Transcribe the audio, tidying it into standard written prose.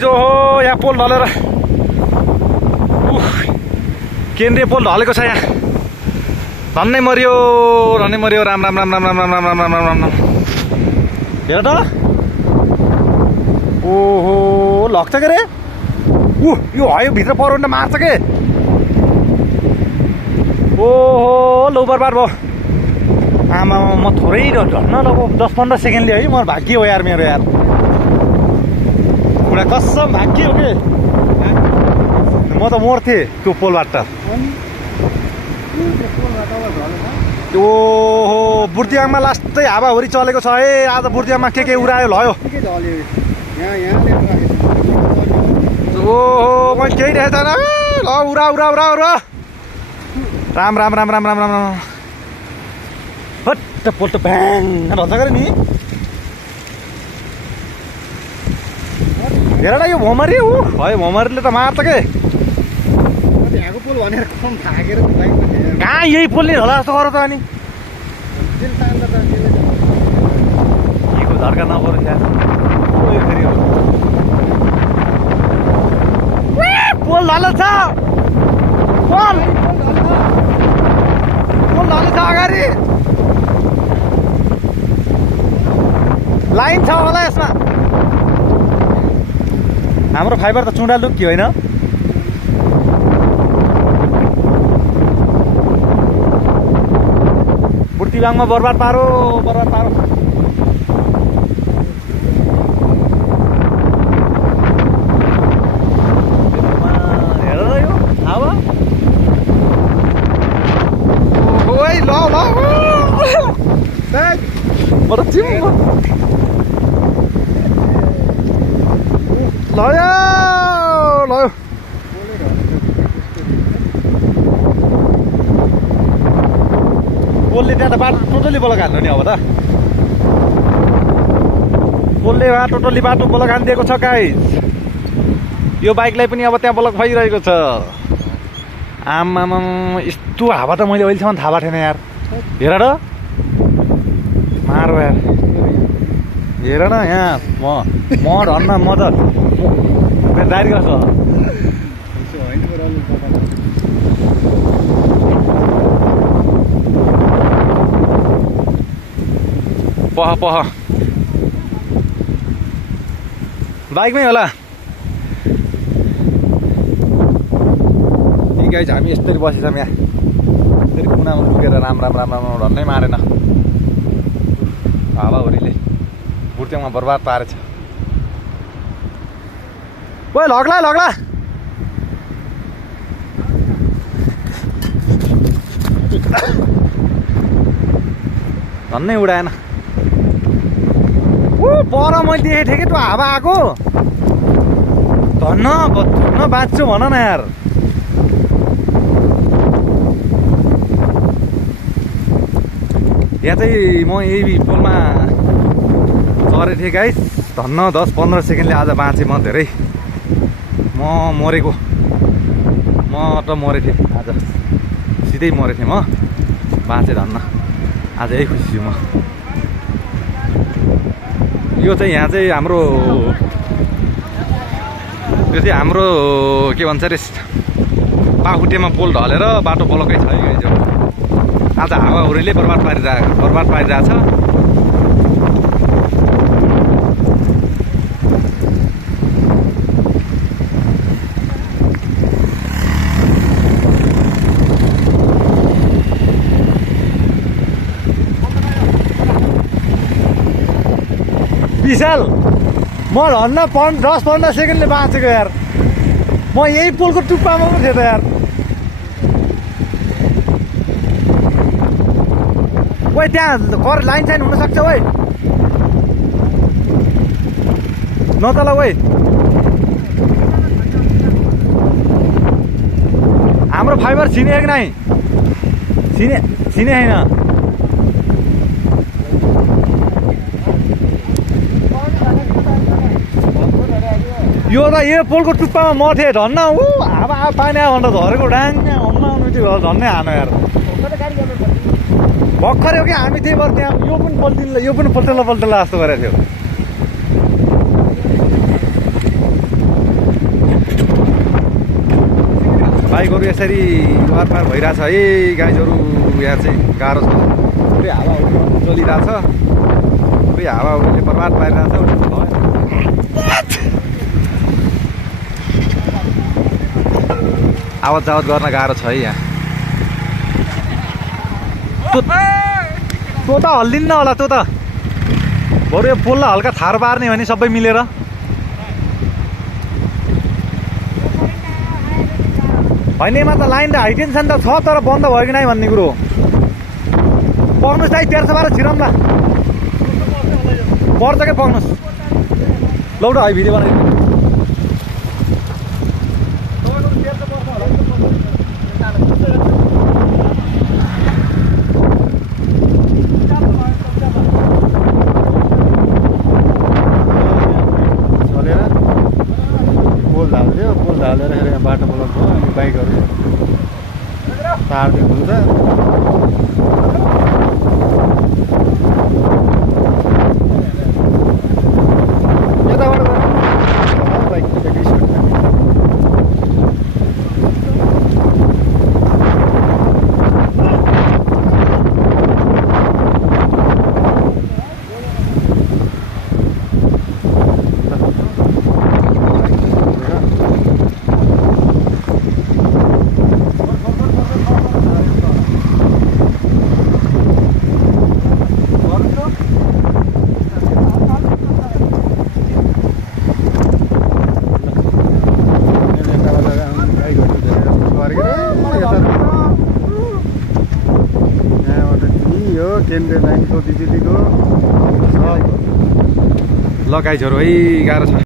जो हो यहाँ पोल ढलेर केन्द्रीय पोल ढलेको छ यहाँ धन्नै मर्यो राम राम राम राम राम राम राम राम राम राम राम हेर त ओहो लग्छ के रे यो हयो भित्र परोन्ड मार्छ के ओहो लौ बर्बाद भयो आमा म थोरै ढल्न लगो 10-15 सेकेन्डले है म भाग्य हो यार मेरो यार पुरा कसम भाग्य हो के म त मर्थे त्यो पोलबाट ओहो बुर्दियाङमा लास्टै हावाहुरी चलेको छ है आज बुर्दियाङमा के उडायो लयो ओहो म केही रहेछ न ल उरा उरा उरा उरा राम राम राम राम राम राम राम हट पोल त ब्याङ भन्छ गरे नि हेर न यो भमरी भयो भमरीले त मार्छ के कहाँ यही पोल नि होला जस्तो गर त अनि झर्का नपरोस् यार पोल ढल्छ पोल ढल्छ अगाडि लाइन छ होला यसमा हाम्रो फाइबर त चुडा लुक्की होइन बुर्तिबाङमा बर्बाद पारो हेर यो हावा ओइ ल म त चिम लयो पोलले त्यहाँ त बाटो टोटली ब्लक हाल्नु नि अब त पोलले टोटली बाटो ब्लक हानिदिएको छ गाइस यो बाइकलाई पनि अब त्यहाँ ब्लक भइरहेको छ आमामा यस्तो हावा त मैले अहिलेसम्म थाहा भएको थिएन यार हेर र मारो यार हेर न यहाँ म ढन्न म त दारी गर्छ पह बाइकमै होला ठिक है हामी यस्तरी बसेछौँ यहाँ यसरी कुनामा पुगेर राम राम राम राम ढन्नै मारेन हावाहुरीले बुर्तियाङमा बर्बाद पारेछ ओइ लगला धन्नै उडाएन पर मैले देखेको थिएँ कि त्यो हावा आएको धन्न बाँच्छु भन न यार यहाँ चाहिँ म यही पोलमा चरेको थिएँ गाइस धन्न 10-15 सेकेन्डले आज बाँचेँ म धेरै म मरेको म त मरेको थिएँ आज सिधै मरेको थिएँ म बाँचेँ धन्न आज यही खुसी छु म यो चाहिँ यहाँ चाहिँ हाम्रो के भन्छ अरे पाखुटेमा पोल ढलेर बाटो ब्लकै छ है आज हावाहुरीले बर्बाद पारिरहेछ विशाल म धन्न 10-15 सेकेन्डले बाँचेको यार म यही पोलको टुप्पामा पो थिएँ त यार ओइ त्यहाँ लाइन साइन हुनसक्छ ओइ नतल ओइ हाम्रो फाइबर छिने कि नै छिने छैन यो त यो पोलको टुप्पामा म थिएँ धन्न हावा पानी आयो भनेर झरेको डाङ आउनु थियो झन्नै हानो यार भर्खर हो कि हामी त्यही भएर त्यहाँ यो पनि पल्टेला जस्तो गरेको थियो बाइकहरू यसरी वारपार भइरहेछ है गाइजहरू। यहाँ चाहिँ गाह्रो छ, पुरै हावा चलिरहेछ, पुरै हावाहरूले बर्बाद पारिरहेछ। आवत जावत गर्न गाह्रो छ है यहाँ। त्यो त हल्लिन्न होला, त्यो त बरु यो पोललाई हल्का थार पार्ने भने सबै मिलेर। होइन यमा त लाइन त हाई टेन्सन त छ, तर बन्द भयो कि नै भन्ने कुरो। पग्नुहोस् दाइ 1312 छिरौँ ल, पर्छ क्या पग्नुहोस्। लौ त है भिडियो बनाइदिनु। हालेर यहाँ बाटो ब्लक भयो, बाइकहरू तार्दिनु हुन्छ। यताबाट बाइक केन्द्रीय लाइनको बिजुलीको ल गाइजहरू है गाह्रो छ।